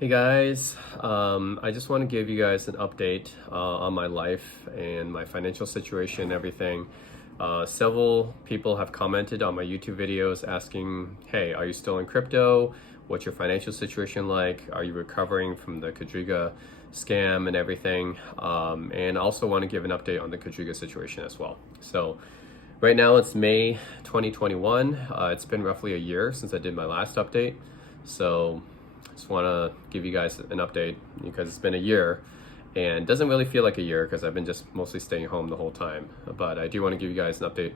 Hey guys, I just want to give you guys an update on my life and my financial situation and everything. Several people have commented on my YouTube videos asking, hey, are you still in crypto? What's your financial situation like? Are you recovering from the Quadriga scam and everything? And I also want to give an update on the Quadriga situation as well. So right now it's May 2021. It's been roughly a year since I did my last update. So just want to give you guys an update because it's been a year and it doesn't really feel like a year because I've been just mostly staying home the whole time. But I do want to give you guys an update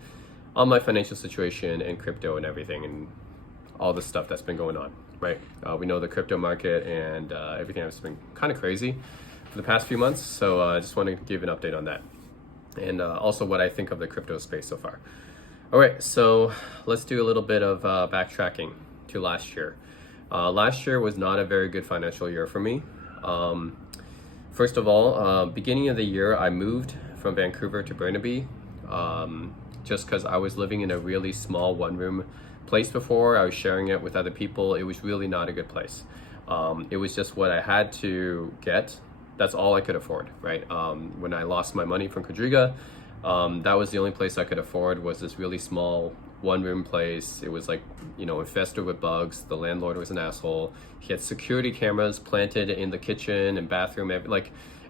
on my financial situation and crypto and everything and all the stuff that's been going on, right? We know the crypto market and everything has been kind of crazy for the past few months. So I just want to give an update on that and also what I think of the crypto space so far. All right, so let's do a little bit of backtracking to last year. Last year was not a very good financial year for me. First of all, beginning of the year, I moved from Vancouver to Burnaby just because I was living in a really small one-room place before. I was sharing it with other people. It was really not a good place. It was just what I had to get. That's all I could afford, right? When I lost my money from Quadriga, that was the only place I could afford, was this really small one-room place. It was like, infested with bugs. The landlord was an asshole. He had security cameras planted in the kitchen and bathroom.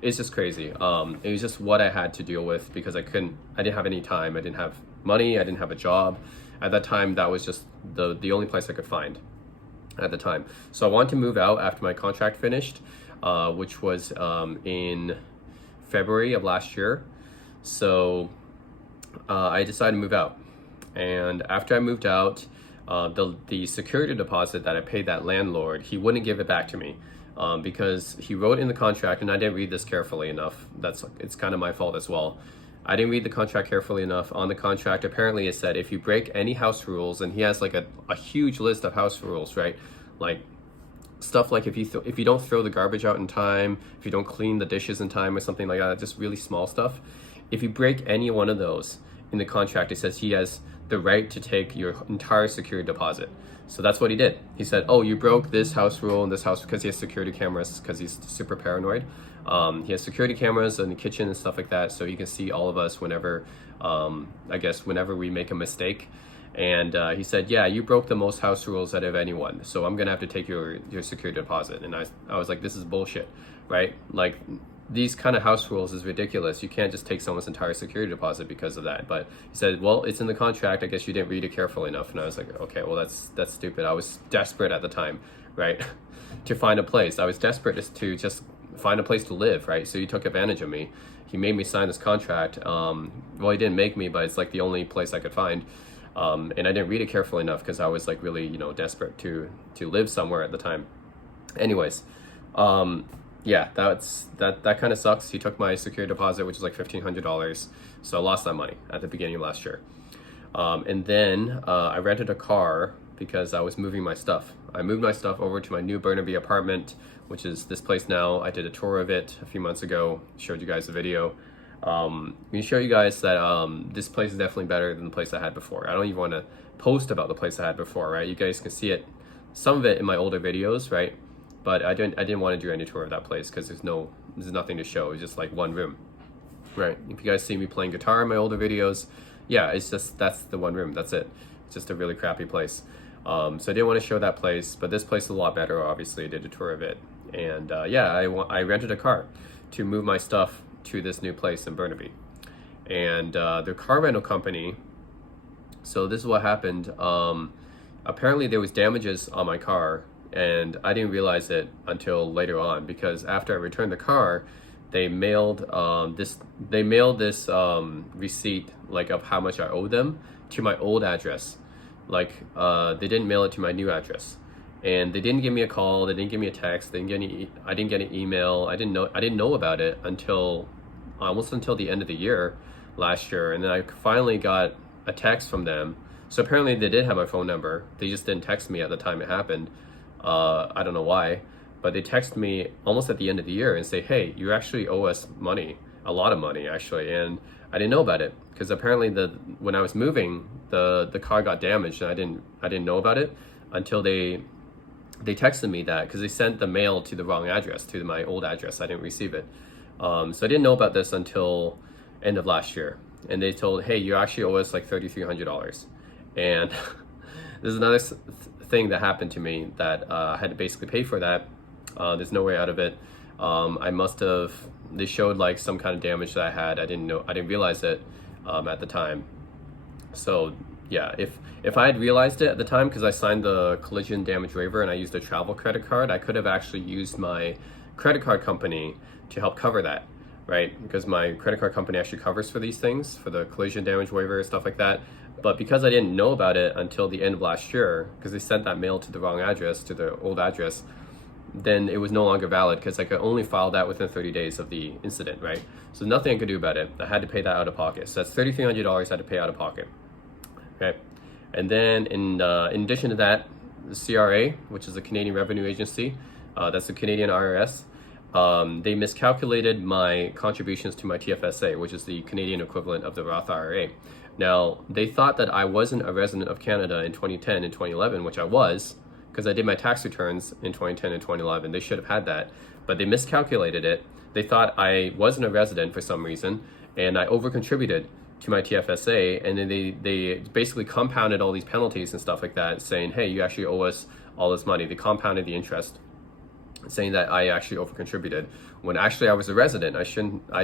It's just crazy. It was just what I had to deal with because I didn't have any time. I didn't have money. I didn't have a job. At that time, that was just the only place I could find at the time. So I wanted to move out after my contract finished, which was in February of last year. So I decided to move out. And after I moved out, the security deposit that I paid that landlord, he wouldn't give it back to me because he wrote in the contract, and I didn't read this carefully enough. It's kind of my fault as well. I didn't read the contract carefully enough. On the contract, apparently it said if you break any house rules, and he has like a huge list of house rules, right? Like stuff like if you don't throw the garbage out in time, if you don't clean the dishes in time or something like that, just really small stuff. If you break any one of those in the contract, it says he has the right to take your entire security deposit. So that's what he did. He said, oh, you broke this house rule in this house because he has security cameras because he's super paranoid. He has security cameras in the kitchen and stuff like that, so he can see all of us whenever, whenever we make a mistake. And he said, yeah, you broke the most house rules out of anyone, so I'm gonna have to take your security deposit. And I was like, this is bullshit, right? Like, these kind of house rules is ridiculous. You can't just take someone's entire security deposit because of that. But he said, well, it's in the contract. I guess you didn't read it carefully enough. And I was like, okay, well, that's stupid. I was desperate at the time, right? to find a place. I was desperate to just find a place to live, right? So he took advantage of me. He made me sign this contract. Well, he didn't make me, but it's like the only place I could find. And I didn't read it carefully enough because I was like really, desperate to live somewhere at the time. Anyways, yeah, that kind of sucks. He took my security deposit, which is like $1,500. So I lost that money at the beginning of last year. And then I rented a car because I was moving my stuff. I moved my stuff over to my new Burnaby apartment, which is this place now. I did a tour of it a few months ago, showed you guys the video. I'm gonna show you guys that this place is definitely better than the place I had before. I don't even want to post about the place I had before, right? You guys can see it, some of it in my older videos, right? But I didn't want to do any tour of that place because there's nothing to show. It's just like one room, right? If you guys see me playing guitar in my older videos, yeah, that's the one room. That's it. It's just a really crappy place. So I didn't want to show that place, but this place is a lot better. Obviously, I did a tour of it, and I rented a car to move my stuff to this new place in Burnaby, and the car rental company. So this is what happened. Apparently, there was damages on my car. And I didn't realize it until later on because after I returned the car, they mailed this receipt like of how much I owed them to my old address. Like they didn't mail it to my new address, and they didn't give me a call. They didn't give me a text. I didn't get an email. I didn't know about it until almost until the end of the year last year, and then I finally got a text from them. So apparently they did have my phone number. They just didn't text me at the time it happened. I don't know why, but they text me almost at the end of the year and say, hey, you actually owe us money, a lot of money actually. And I didn't know about it because apparently when I was moving, the car got damaged and I didn't know about it until they they texted me that because they sent the mail to the wrong address, to my old address. I didn't receive it. So I didn't know about this until end of last year. And they told, hey, you actually owe us like $3,300. And there's another thing that happened to me that I had to basically pay for that. There's no way out of it. I must have, they showed like some kind of damage that I had. I didn't realize it at the time. So yeah, if I had realized it at the time, because I signed the collision damage waiver and I used a travel credit card, I could have actually used my credit card company to help cover that, right? Because my credit card company actually covers for these things, for the collision damage waiver, stuff like that. But because I didn't know about it until the end of last year, because they sent that mail to the wrong address, to the old address, then it was no longer valid because I could only file that within 30 days of the incident, right? So nothing I could do about it. I had to pay that out of pocket. So that's $3,300 I had to pay out of pocket. Okay, and then in addition to that, the CRA, which is the Canadian Revenue Agency, that's the Canadian IRS, they miscalculated my contributions to my TFSA, which is the Canadian equivalent of the Roth IRA. Now, they thought that I wasn't a resident of Canada in 2010 and 2011, which I was, because I did my tax returns in 2010 and 2011. They should have had that, but they miscalculated it. They thought I wasn't a resident for some reason, and I overcontributed to my TFSA, and then they basically compounded all these penalties and stuff like that, saying, hey, you actually owe us all this money. They compounded the interest, saying that I actually overcontributed, when actually I was a resident. I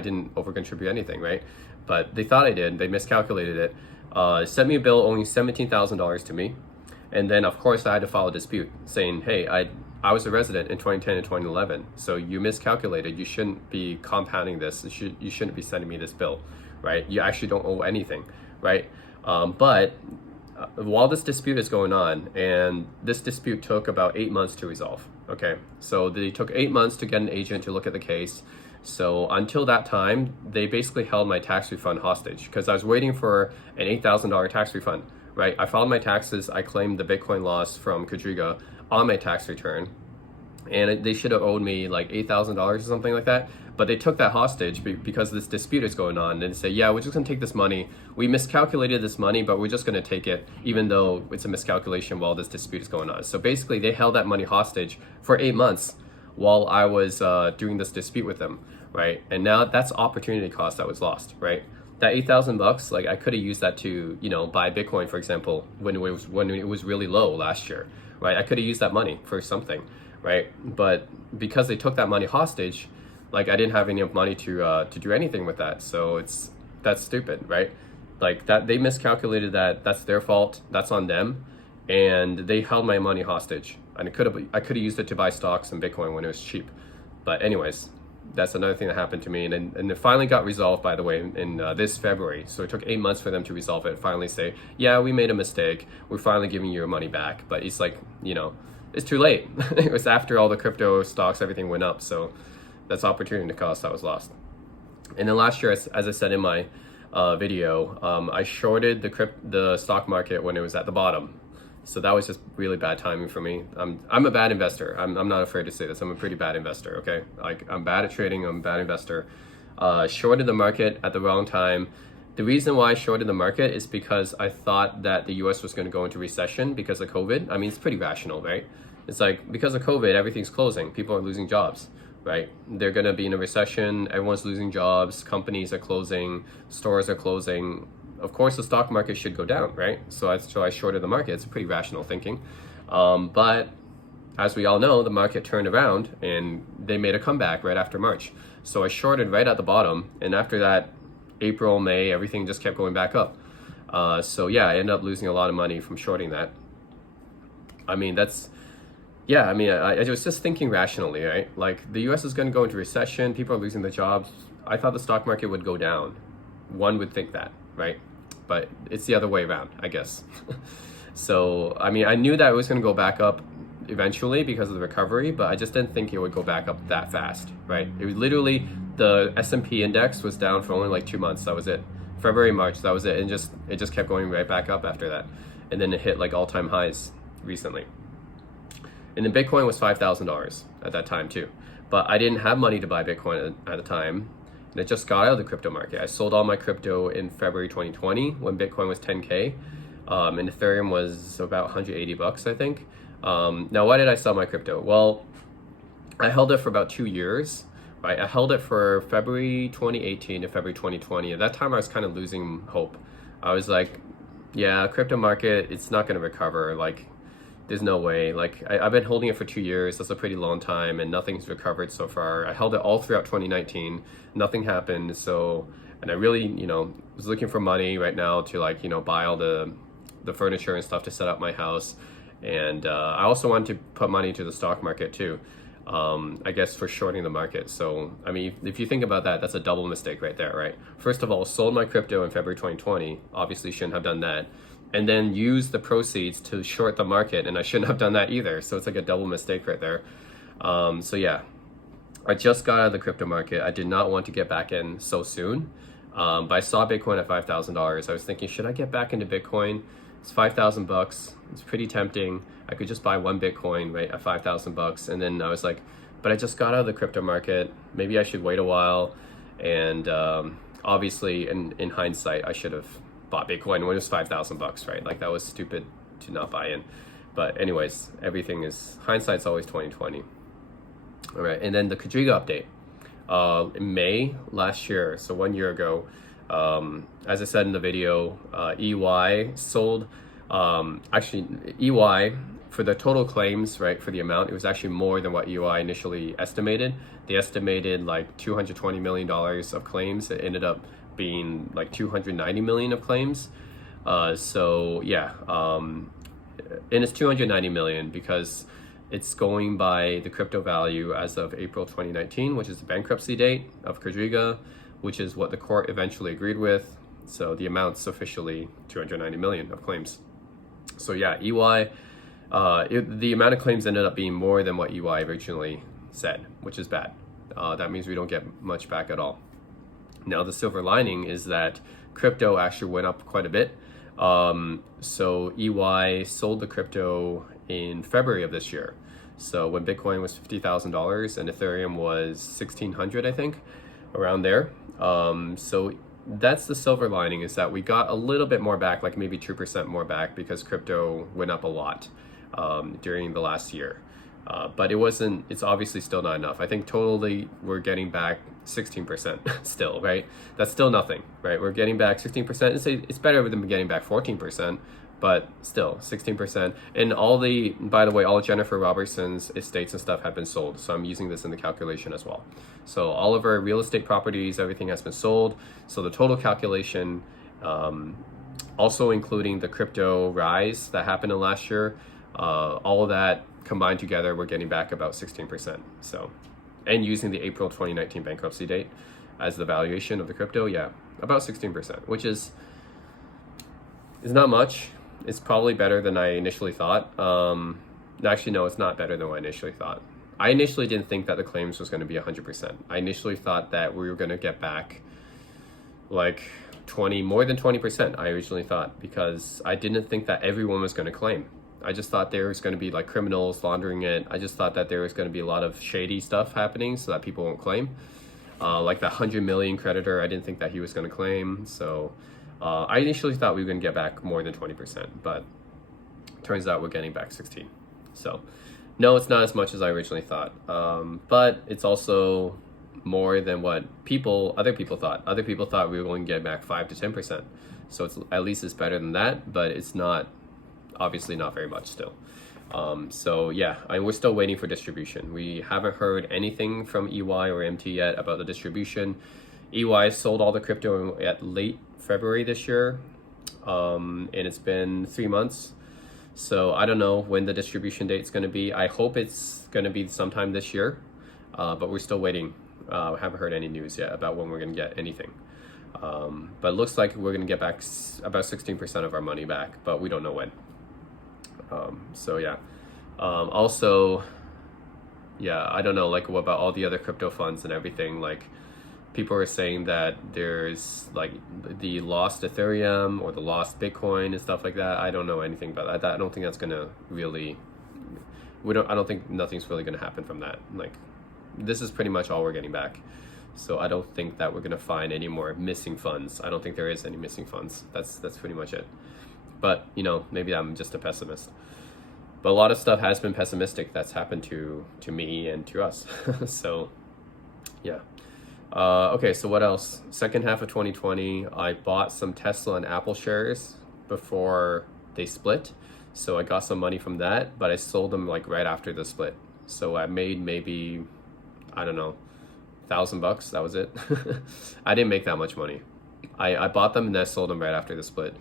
didn't overcontribute anything, right? But they thought I did. They miscalculated it. Sent me a bill owing $17,000 to me, and then of course I had to file a dispute, saying, hey, I was a resident in 2010 and 2011, so you miscalculated. You shouldn't be compounding this. You shouldn't be sending me this bill, right? You actually don't owe anything, right? But while this dispute is going on, and this dispute took about 8 months to resolve, okay? So they took 8 months to get an agent to look at the case. So until that time, they basically held my tax refund hostage because I was waiting for an $8,000 tax refund, right? I filed my taxes, I claimed the Bitcoin loss from Quadriga on my tax return, and they should have owed me like $8,000 or something like that. But they took that hostage because this dispute is going on, and say, yeah, we're just gonna take this money. We miscalculated this money, but we're just gonna take it, even though it's a miscalculation while this dispute is going on. So basically they held that money hostage for 8 months while I was doing this dispute with them, right? And now that's opportunity cost that was lost, right? That $8,000, like I could have used that to, buy Bitcoin, for example, when it was really low last year, right? I could have used that money for something, right? But because they took that money hostage, like I didn't have any money to do anything with that. So that's stupid, right? Like that they miscalculated that. That's their fault. That's on them, and they held my money hostage. And I could have used it to buy stocks and Bitcoin when it was cheap. But anyways, that's another thing that happened to me, and it finally got resolved, by the way, in this February. So it took 8 months for them to resolve it and finally say, yeah, we made a mistake. We're finally giving you your money back. But it's like, it's too late. It was after all the crypto stocks, everything went up. So that's opportunity cost that was lost. And then last year, as I said in my video, I shorted the stock market when it was at the bottom. So that was just really bad timing for me. I'm a bad investor. I'm not afraid to say this. I'm a pretty bad investor, okay? Like I'm bad at trading, I'm a bad investor. Shorted the market at the wrong time. The reason why I shorted the market is because I thought that the US was gonna go into recession because of COVID. I mean, it's pretty rational, right? It's like, because of COVID, everything's closing. People are losing jobs, right? They're gonna be in a recession, everyone's losing jobs, companies are closing, stores are closing. Of course, the stock market should go down, right? So I shorted the market. It's pretty rational thinking. But as we all know, the market turned around and they made a comeback right after March. So I shorted right at the bottom, and after that, April, May, everything just kept going back up. So yeah, I ended up losing a lot of money from shorting that. I mean, I was just thinking rationally, right? Like the US is going to go into recession, people are losing their jobs. I thought the stock market would go down. One would think that, right? But it's the other way around, I guess. So, I mean, I knew that it was going to go back up eventually because of the recovery, but I just didn't think it would go back up that fast, right? It was literally, the S&P index was down for only like 2 months. That was it. February, March, that was it. And it just kept going right back up after that. And then it hit like all-time highs recently. And then Bitcoin was $5,000 at that time too. But I didn't have money to buy Bitcoin at the time. And it just got out of the crypto market. I sold all my crypto in February 2020 when Bitcoin was 10K. And Ethereum was about $180, I think. Now, why did I sell my crypto? Well, I held it for about 2 years, right? I held it for February 2018 to February 2020. At that time, I was kind of losing hope. I was like, yeah, crypto market, it's not going to recover. Like, there's no way. Like, I've been holding it for 2 years. That's a pretty long time, and nothing's recovered so far. I held it all throughout 2019. Nothing happened. So, and I really, was looking for money right now to like, buy all the furniture and stuff to set up my house. And I also wanted to put money into the stock market too. I guess for shorting the market. So, I mean, if you think about that, that's a double mistake right there, right? First of all, sold my crypto in February 2020. Obviously shouldn't have done that. And then used the proceeds to short the market, and I shouldn't have done that either. So it's like a double mistake right there. So yeah, I just got out of the crypto market. I did not want to get back in so soon. But I saw Bitcoin at $5,000. I was thinking, should I get back into Bitcoin? It's $5,000. It's pretty tempting. I could just buy one Bitcoin, right, at $5,000. And then I was like, but I just got out of the crypto market. Maybe I should wait a while. And obviously, in hindsight, I should have bought Bitcoin when it was $5,000, right? Like, that was stupid to not buy in. But anyways, hindsight's always 20/20. All right, and then the Quadriga update. In May last year, so 1 year ago, as I said in the video, EY sold, actually EY, for the total claims, right, for the amount, it was actually more than what EY initially estimated. They estimated like $220 million of claims. It ended up being like 290 million of claims. So yeah, and it's 290 million because it's going by the crypto value as of April 2019, which is the bankruptcy date of Quadriga, which is what the court eventually agreed with. So the amount's officially 290 million of claims. So yeah, EY, the amount of claims ended up being more than what EY originally said, which is bad. That means we don't get much back at all. Now, the silver lining is that crypto actually went up quite a bit. So EY sold the crypto in February of this year. So when Bitcoin was $50,000 and Ethereum was 1,600, I think, around there. So that's the silver lining, is that we got a little bit more back, like maybe 2% more back, because crypto went up a lot during the last year. But it's obviously still not enough. I think totally we're getting back 16% still, right? That's still nothing, right? We're getting back 16%. It's better than getting back 14%, but still 16%. And by the way, all Jennifer Robertson's estates and stuff have been sold. So I'm using this in the calculation as well. So all of our real estate properties, everything has been sold. So the total calculation, also including the crypto rise that happened in last year, all of that combined together, we're getting back about 16%. So, and using the April 2019 bankruptcy date as the valuation of the crypto, yeah, about 16%, which is not much. It's probably better than I initially thought. Actually, no, it's not better than what I initially thought. I initially didn't think that the claims was going to be 100%. I initially thought that we were going to get back like more than 20%, I originally thought, because I didn't think that everyone was going to claim. I just thought there was going to be like criminals laundering it. I just thought that there was going to be a lot of shady stuff happening so that people won't claim. Like the 100 million creditor, I didn't think that he was going to claim. So I initially thought we were going to get back more than 20%, but turns out we're getting back 16. So no, it's not as much as I originally thought. But it's also more than what other people thought. Other people thought we were going to get back 5 to 10%. So at least it's better than that, but it's not. Obviously not very much still. So yeah, we're still waiting for distribution. We haven't heard anything from EY or MT yet about the distribution. EY sold all the crypto at late February this year, and it's been 3 months. So I don't know when the distribution date is going to be. I hope it's going to be sometime this year, but we're still waiting. We haven't heard any news yet about when we're going to get anything. But it looks like we're going to get back about 16% of our money back, but we don't know when. So yeah, also, yeah, I don't know, like, what about all the other crypto funds and everything? Like, people are saying that there's like the lost Ethereum or the lost Bitcoin and stuff like that. I don't know anything about that. I don't think that's gonna really, I don't think nothing's really gonna happen from that. Like, this is pretty much all we're getting back. So I don't think that we're gonna find any more missing funds. I don't think there is any missing funds. That's pretty much it. But, maybe I'm just a pessimist. But a lot of stuff has been pessimistic that's happened to me and to us. So yeah. Okay, so what else? Second half of 2020, I bought some Tesla and Apple shares before they split. So I got some money from that, but I sold them like right after the split. So I made maybe, I don't know, $1,000. That was it. I didn't make that much money. I bought them and then I sold them right after the split.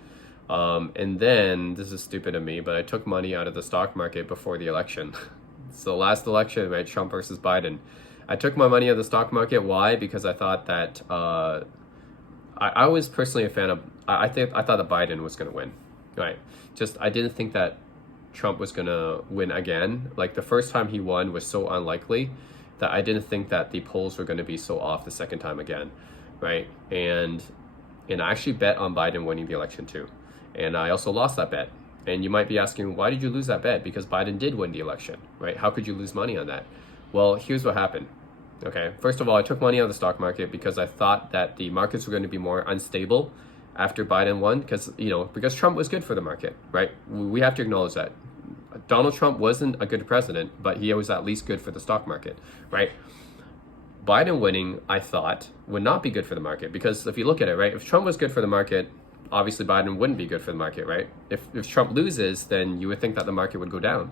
And then, this is stupid of me, but I took money out of the stock market before the election. So last election, right, Trump versus Biden. I took my money out of the stock market. Why? Because I thought that, I was personally a fan of, I thought that Biden was going to win, right? Just, I didn't think that Trump was going to win again. Like the first time he won was so unlikely that I didn't think that the polls were going to be so off the second time again, right? And I actually bet on Biden winning the election too. And I also lost that bet. And you might be asking, why did you lose that bet? Because Biden did win the election, right? How could you lose money on that? Well, here's what happened. Okay, first of all, I took money out of the stock market because I thought that the markets were going to be more unstable after Biden won, because Trump was good for the market, right? We have to acknowledge that. Donald Trump wasn't a good president, but he was at least good for the stock market, right? Biden winning, I thought, would not be good for the market, because if you look at it, right, if Trump was good for the market, obviously Biden wouldn't be good for the market, right? If Trump loses, then you would think that the market would go down,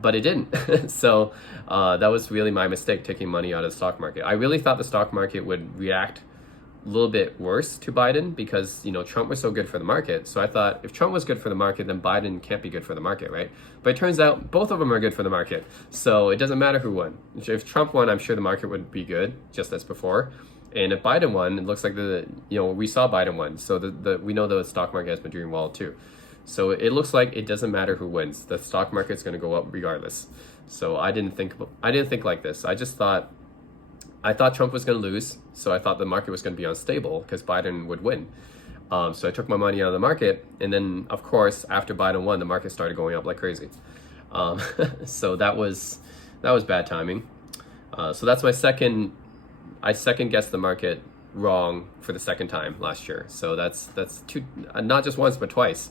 but it didn't. So that was really my mistake, taking money out of the stock market. I really thought the stock market would react a little bit worse to Biden because, Trump was so good for the market. So I thought if Trump was good for the market, then Biden can't be good for the market, right? But it turns out both of them are good for the market. So it doesn't matter who won. If Trump won, I'm sure the market would be good, just as before. And if Biden won, it looks like we saw Biden won. So we know the stock market has been doing well too. So it looks like it doesn't matter who wins. The stock market's going to go up regardless. So I didn't think like this. I thought Trump was going to lose. So I thought the market was going to be unstable because Biden would win. So I took my money out of the market. And then, of course, after Biden won, the market started going up like crazy. So that was bad timing. So that's my I second guessed the market wrong for the second time last year. So that's two, not just once, but twice.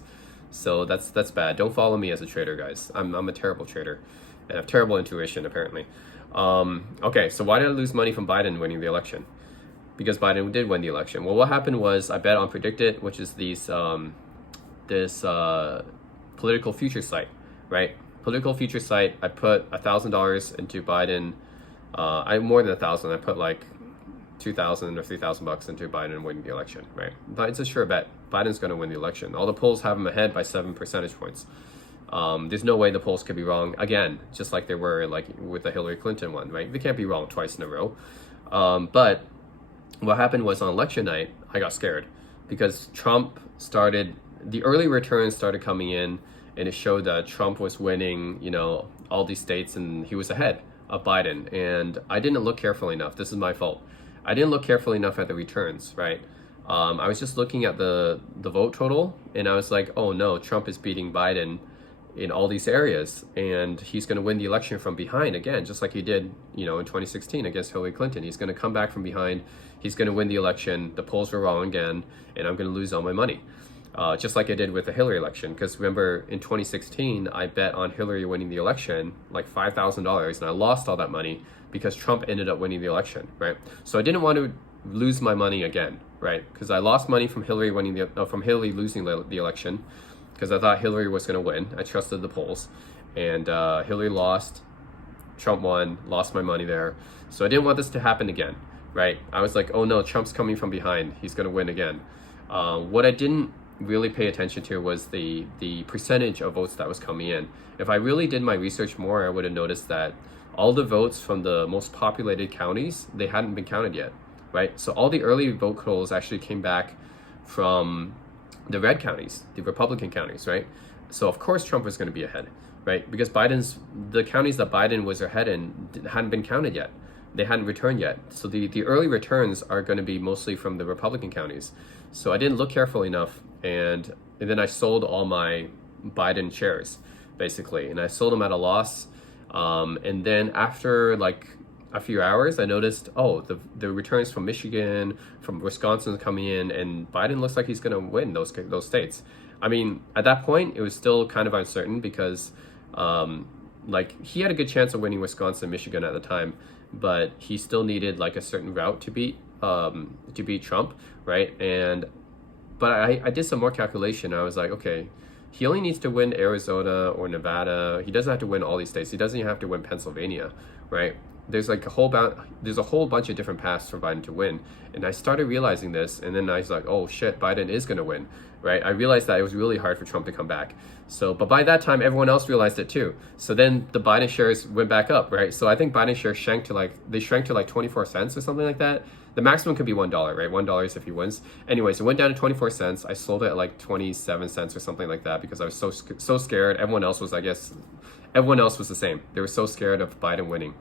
So that's bad. Don't follow me as a trader, guys. I'm a terrible trader and I have terrible intuition, apparently. Okay, so why did I lose money from Biden winning the election? Because Biden did win the election. Well, what happened was I bet on Predictit, which is this political future site, right? Political future site. I put $1,000 into Biden. I more than 1,000. I put like 2,000 or 3,000 bucks into Biden winning the election, right? But it's a sure bet. Biden's going to win the election. All the polls have him ahead by 7 percentage points. There's no way the polls could be wrong again, just like they were like with the Hillary Clinton one, right? They can't be wrong twice in a row. But what happened was on election night, I got scared because the early returns started coming in and it showed that Trump was winning, all these states and he was ahead of Biden. And I didn't look carefully enough. This is my fault. I didn't look carefully enough at the returns, right? I was just looking at the vote total and I was like, oh no, Trump is beating Biden in all these areas and he's going to win the election from behind again, just like he did, in 2016 against Hillary Clinton. He's going to come back from behind. He's going to win the election. The polls were wrong again and I'm going to lose all my money. Just like I did with the Hillary election. Because remember, in 2016, I bet on Hillary winning the election like $5,000 and I lost all that money because Trump ended up winning the election, right? So I didn't want to lose my money again, right? Because I lost money from Hillary losing the election because I thought Hillary was going to win. I trusted the polls. And Hillary lost, Trump won, lost my money there. So I didn't want this to happen again, right? I was like, oh no, Trump's coming from behind. He's going to win again. What I didn't really pay attention to was the percentage of votes that was coming in. If I really did my research more, I would have noticed that all the votes from the most populated counties, they hadn't been counted yet, right? So all the early vote totals actually came back from the red counties, the Republican counties, right? So of course Trump was going to be ahead, right? Because the counties that Biden was ahead in hadn't been counted yet. They hadn't returned yet. So the early returns are going to be mostly from the Republican counties. So I didn't look carefully enough, and then I sold all my Biden shares, basically, and I sold them at a loss. And then after like a few hours, I noticed, the returns from Michigan, from Wisconsin coming in, and Biden looks like he's going to win those states. I mean, at that point, it was still kind of uncertain because Like he had a good chance of winning Wisconsin, Michigan at the time, but he still needed like a certain route to beat Trump, right? But I did some more calculation. I was like, okay, he only needs to win Arizona or Nevada. He doesn't have to win all these states. He doesn't even have to win Pennsylvania, right? There's like there's a whole bunch of different paths for Biden to win. And I started realizing this, and then I was like, oh shit, Biden is gonna win, right? I realized that it was really hard for Trump to come back. So, but by that time, everyone else realized it too. So then the Biden shares went back up, right? So I think Biden shares shrank to like 24 cents or something like that. The maximum could be $1, right? $1 is if he wins. Anyways, it went down to 24 cents. I sold it at like 27 cents or something like that because I was so scared. Everyone else was the same. They were so scared of Biden winning.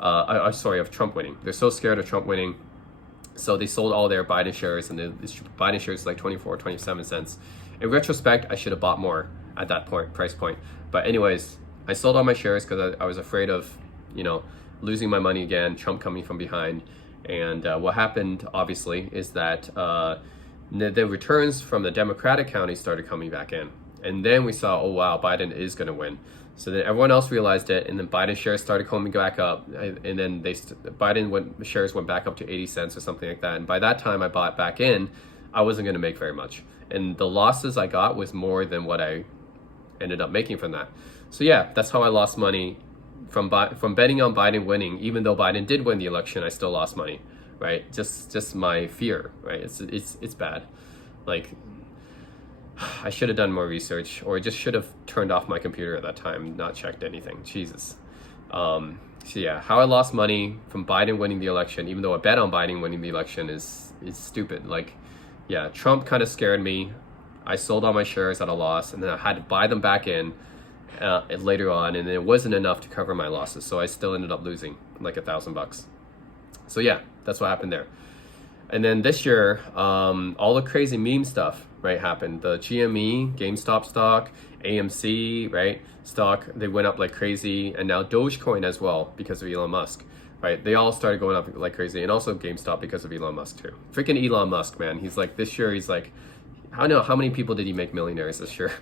I'm sorry, of Trump winning. They're so scared of Trump winning. So they sold all their Biden shares, and the Biden shares like 24, 27 cents. In retrospect, I should have bought more at that price point. But anyways, I sold all my shares because I was afraid of, losing my money again, Trump coming from behind. And what happened, obviously, is that the returns from the Democratic counties started coming back in. And then we saw, oh, wow, Biden is going to win. So then everyone else realized it, and then Biden shares started coming back up. And then shares went back up to 80 cents or something like that. And by that time I bought back in, I wasn't going to make very much. And the losses I got was more than what I ended up making from that. So yeah, that's how I lost money from betting on Biden winning. Even though Biden did win the election, I still lost money, right? Just my fear, right? It's bad. Like, I should have done more research, or I just should have turned off my computer at that time, not checked anything. Jesus. So yeah, how I lost money from Biden winning the election, even though I bet on Biden winning the election, is stupid. Like, yeah, Trump kind of scared me. I sold all my shares at a loss, and then I had to buy them back in later on, and it wasn't enough to cover my losses, so I still ended up losing like $1,000. So yeah, that's what happened there. And then this year, all the crazy meme stuff, right, happened. The GME, GameStop stock, AMC, right, stock, they went up like crazy, and now Dogecoin as well because of Elon Musk, right? They all started going up like crazy, and also GameStop because of Elon Musk too. Freaking Elon Musk, man. He's like, this year, he's like, I don't know how many people did he make millionaires this year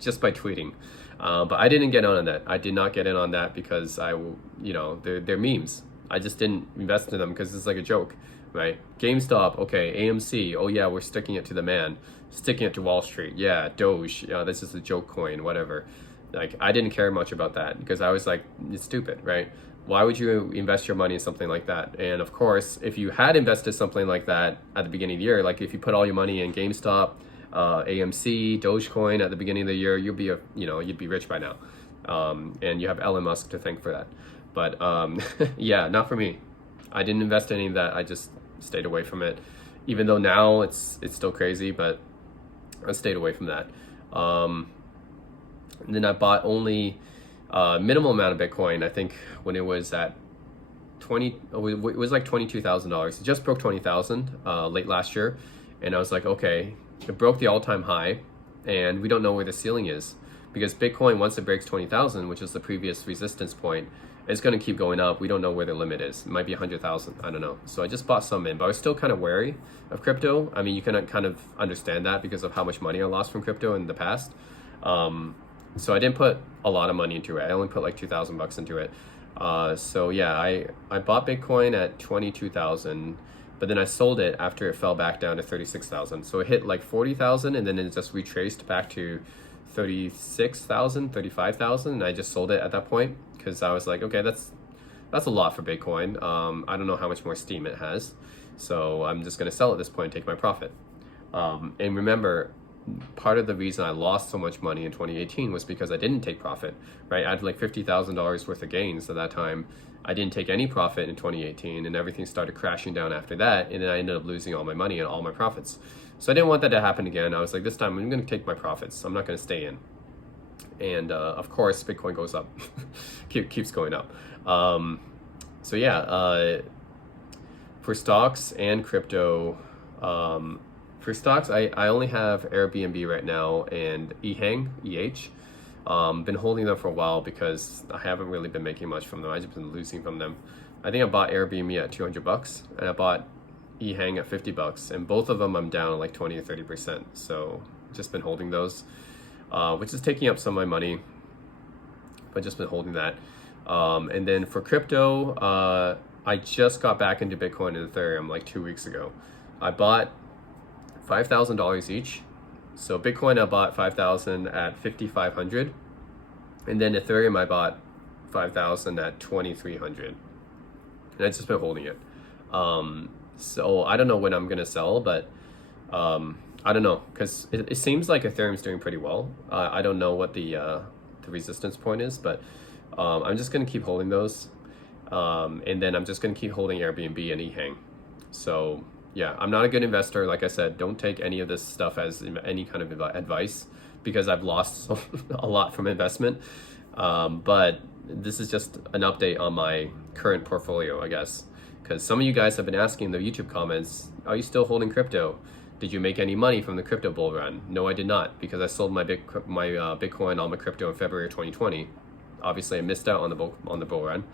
just by tweeting. But I didn't get on that. I did not get in on that because they're memes. I just didn't invest in them because it's like a joke, right? GameStop, okay. AMC, oh yeah, we're sticking it to the man, sticking it to Wall Street. Yeah, Doge, this is a joke coin, whatever. Like, I didn't care much about that because I was like, it's stupid, right? Why would you invest your money in something like that? And of course, if you had invested something like that at the beginning of the year, like if you put all your money in GameStop, AMC, Dogecoin at the beginning of the year, you'd be rich by now. And you have Elon Musk to thank for that. But yeah, not for me. I didn't invest in any of that. I just stayed away from it. Even though now it's still crazy, but I stayed away from that. And then I bought only minimal amount of Bitcoin. I think when it was at it was like $22,000. It just broke 20,000 late last year, and I was like, okay, it broke the all-time high, and we don't know where the ceiling is because Bitcoin, once it breaks 20,000, which is the previous resistance point, it's going to keep going up. We don't know where the limit is. It might be 100,000. I don't know. So I just bought some in, but I was still kind of wary of crypto. I mean, you can kind of understand that because of how much money I lost from crypto in the past. So I didn't put a lot of money into it. I only put like $2,000 into it. So yeah, I bought Bitcoin at 22,000, but then I sold it after it fell back down to 36,000. So it hit like 40,000, and then it just retraced back to 36,000, 35,000, and I just sold it at that point because I was like, okay, that's a lot for Bitcoin. I don't know how much more steam it has, so I'm just gonna sell at this point and take my profit. And remember, part of the reason I lost so much money in 2018 was because I didn't take profit, right? I had like $50,000 worth of gains at that time. I didn't take any profit in 2018, and everything started crashing down after that, and then I ended up losing all my money and all my profits. So I didn't want that to happen again. I was like, this time I'm going to take my profits. I'm not going to stay in. And of course, Bitcoin goes up, keeps going up. So yeah, for stocks and crypto, for stocks, I only have Airbnb right now and EH. Been holding them for a while because I haven't really been making much from them. I've just been losing from them. I think I bought Airbnb at $200, and I bought EHang at $50, and both of them I'm down like 20 or 30%. So just been holding those, which is taking up some of my money. but just been holding that. And then for crypto, I just got back into Bitcoin and Ethereum like 2 weeks ago. I bought $5,000 each. So Bitcoin I bought 5,000 at 5,500, and then Ethereum I bought 5,000 at 2,300, and I've just been holding it. So I don't know when I'm gonna sell, but I don't know, because it seems like Ethereum's doing pretty well. I don't know what the resistance point is, but I'm just gonna keep holding those, and then I'm just gonna keep holding Airbnb and eHang. So yeah, I'm not a good investor. Like I said, don't take any of this stuff as any kind of advice, because I've lost a lot from investment. But this is just an update on my current portfolio, I guess, because some of you guys have been asking in the YouTube comments, are you still holding crypto? Did you make any money from the crypto bull run? No, I did not, because I sold my Bitcoin, all my crypto in February of 2020. Obviously, I missed out on the bull run.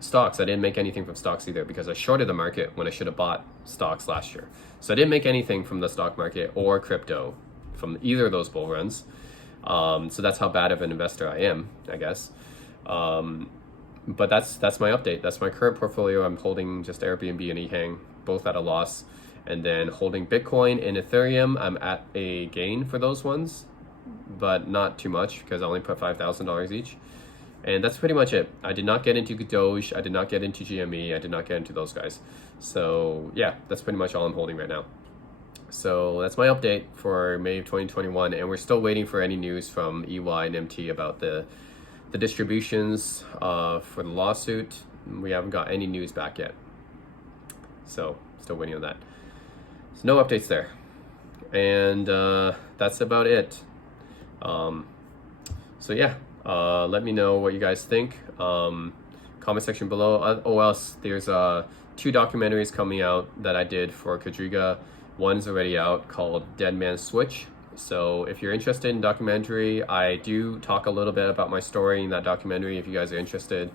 Stocks, I didn't make anything from stocks either, because I shorted the market when I should have bought stocks last year. So I didn't make anything from the stock market or crypto from either of those bull runs. So that's how bad of an investor I am, I guess. But that's my update. That's my current portfolio. I'm holding just Airbnb and eHang, both at a loss, and then holding Bitcoin and Ethereum. I'm at a gain for those ones, but not too much, because I only put $5,000 each. And that's pretty much it. I did not get into Doge. I did not get into GME. I did not get into those guys. So yeah, that's pretty much all I'm holding right now. So that's my update for May of 2021. And we're still waiting for any news from EY and MT about the distributions for the lawsuit. We haven't got any news back yet. So still waiting on that. So no updates there. And that's about it. So yeah. Let me know what you guys think. Comment section below. Oh, else there's 2 documentaries coming out that I did for Quadriga. One's already out, called Dead Man's Switch. So if you're interested in documentary, I do talk a little bit about my story in that documentary. If you guys are interested,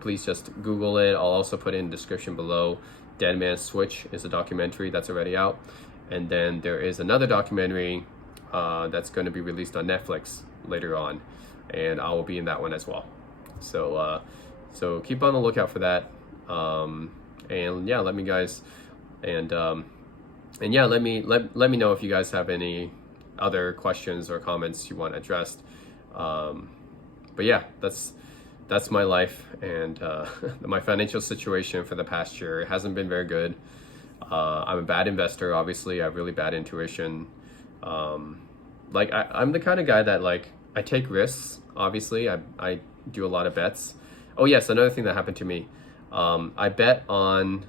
please just Google it. I'll also put it in the description below. Dead Man's Switch is a documentary that's already out, and then there is another documentary that's going to be released on Netflix later on, and I will be in that one as well. So so keep on the lookout for that. And yeah, let me guys and yeah, let me know if you guys have any other questions or comments you want addressed. But yeah, that's my life, and my financial situation for the past year hasn't been very good. I'm a bad investor. Obviously, I have really bad intuition. Like I'm the kind of guy that, like, I take risks. Obviously, I do a lot of bets. Oh yes, another thing that happened to me. I bet on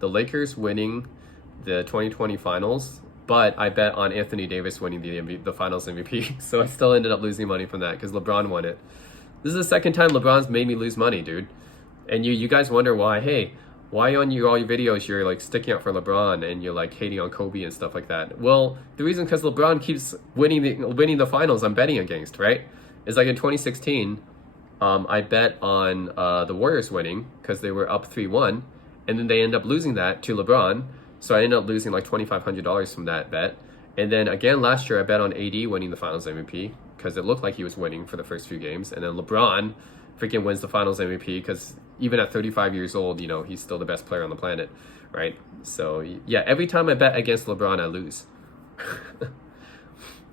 the Lakers winning the 2020 finals, but I bet on Anthony Davis winning the finals MVP. So I still ended up losing money from that because LeBron won it. This is the second time LeBron's made me lose money, dude. And you guys wonder why. Hey, why on all your videos you're like sticking up for LeBron and you're like hating on Kobe and stuff like that? Well, the reason because LeBron keeps winning the finals I'm betting against, right? It's like in 2016, I bet on the Warriors winning because they were up 3-1, and then they end up losing that to LeBron. So I ended up losing like $2,500 from that bet. And then again last year I bet on AD winning the finals MVP because it looked like he was winning for the first few games, and then LeBron freaking wins the finals MVP because even at 35 years old, you know, he's still the best player on the planet, right? So yeah, every time I bet against LeBron, I lose.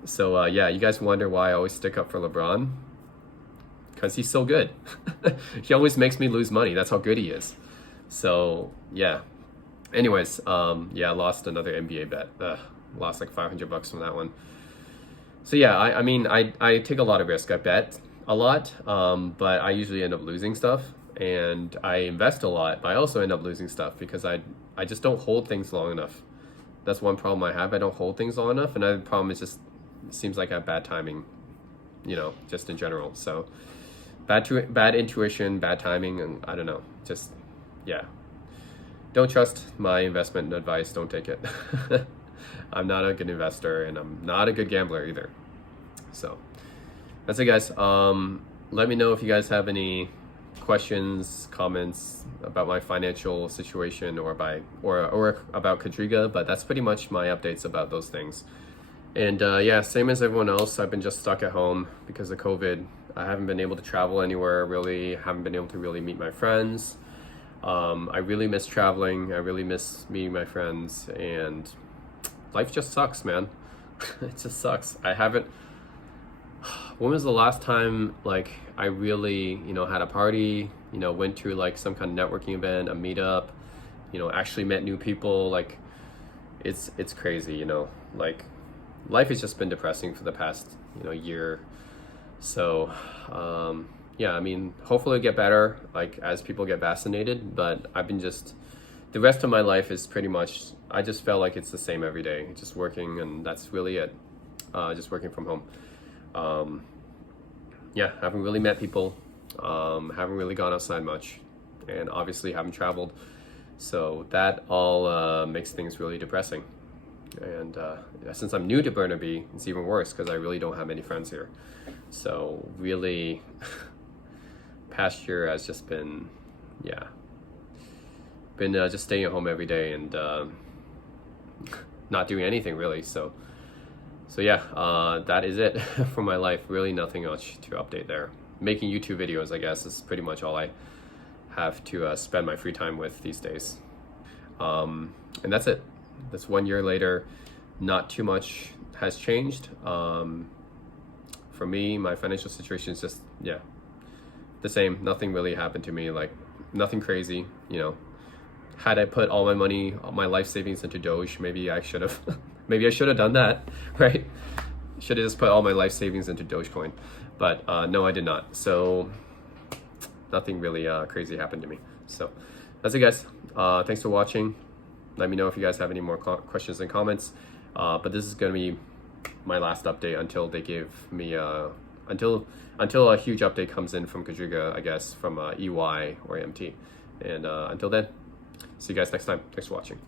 So yeah, you guys wonder why I always stick up for LeBron? Because he's so good. He always makes me lose money. That's how good he is. So yeah. Anyways, yeah, I lost another NBA bet. Lost like $500 from that one. So yeah, I mean, I take a lot of risk. I bet a lot, but I usually end up losing stuff. And I invest a lot, but I also end up losing stuff because I just don't hold things long enough. That's one problem I have. I don't hold things long enough. Another problem is just, it seems like I have bad timing, you know, just in general. So bad intuition, bad timing, and I don't know, just, yeah. Don't trust my investment advice. Don't take it. I'm not a good investor, and I'm not a good gambler either. So that's it, guys. Let me know if you guys have any questions, comments about my financial situation or about Quadriga, but that's pretty much my updates about those things. And yeah, same as everyone else, I've been just stuck at home because of COVID. I haven't been able to travel anywhere, really haven't been able to really meet my friends. I really miss traveling. I really miss meeting my friends, and life just sucks, man. It just sucks. I haven't. When was the last time like I really, had a party, went to like some kind of networking event, a meetup, actually met new people? Like it's crazy, like life has just been depressing for the past, year. So, yeah, I mean, hopefully it'll get better like as people get vaccinated, but I've been just the rest of my life is pretty much, I just felt like it's the same every day, just working, and that's really it. Just working from home. Yeah, haven't really met people, haven't really gone outside much, and obviously haven't traveled. So that all makes things really depressing. And since I'm new to Burnaby, it's even worse because I really don't have many friends here. So really, past year has just been, just staying at home every day and not doing anything really. So yeah, that is it for my life. Really nothing much to update there. Making YouTube videos, I guess, is pretty much all I have to spend my free time with these days. And that's it. That's 1 year later. Not too much has changed. For me, my financial situation is just, the same. Nothing really happened to me, like nothing crazy, Had I put all my money, all my life savings into Doge, maybe I should have done that, right? Should have just put all my life savings into Dogecoin. But no, I did not. So nothing really crazy happened to me. So that's it, guys. Thanks for watching. Let me know if you guys have any more questions and comments. But this is going to be my last update until they give me until a huge update comes in from Quadriga, I guess, from EY or MT. And until then, see you guys next time. Thanks for watching.